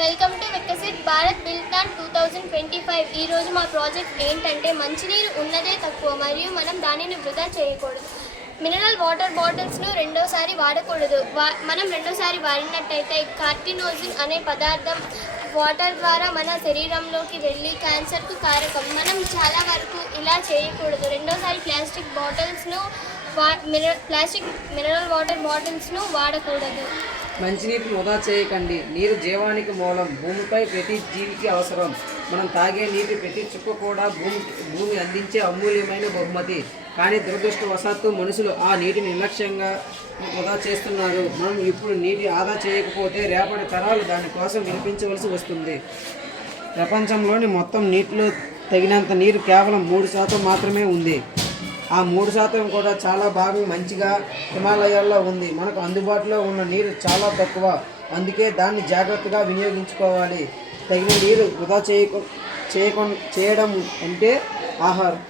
Welcome to Viksit Bharat buildathon 2025. ఈరోజు మా project ఏంటంటే మంచినీరు ఉన్నదే తక్కువ మరియు మనం దానిని వృధా చేయకూడదు. మినరల్ వాటర్ బాటిల్స్ను రెండోసారి వాడకూడదు. మనం రెండోసారి వాడినట్టయితే కార్టినోజిన్ అనే పదార్థం వాటర్ ద్వారా మన శరీరంలోకి వెళ్ళి క్యాన్సర్కు కారకం. మనం చాలా వరకు ఇలా చేయకూడదు. రెండోసారి ప్లాస్టిక్ మినరల్ వాటర్ బాటిల్స్ను వాడకూడదు. మంచినీటిని వృధా చేయకండి. నీరు జీవానికి మూలం. భూమిపై ప్రతి జీవికి అవసరం. మనం తాగే నీటి ప్రతి చుక్క కూడా భూమి అందించే అమూల్యమైన బహుమతి. కానీ దురదృష్టవశాత్తు మనుషులు ఆ నీటిని నిర్లక్ష్యంగా వృధా చేస్తున్నారు. మనం ఇప్పుడు నీటి ఆదా చేయకపోతే రేపటి తరాలు దానికోసం వినిపించవలసి వస్తుంది. ప్రపంచంలోని మొత్తం నీటిలో తగినంత నీరు కేవలం 3% మాత్రమే ఉంది. ఆ 3% కూడా చాలా భాగం మంచిగా హిమాలయాల్లో ఉంది. మనకు అందుబాటులో ఉన్న నీరు చాలా తక్కువ. అందుకే దాన్ని జాగ్రత్తగా వినియోగించుకోవాలి. తగిన నీరు వృధా చేయడం అంటే ఆహారం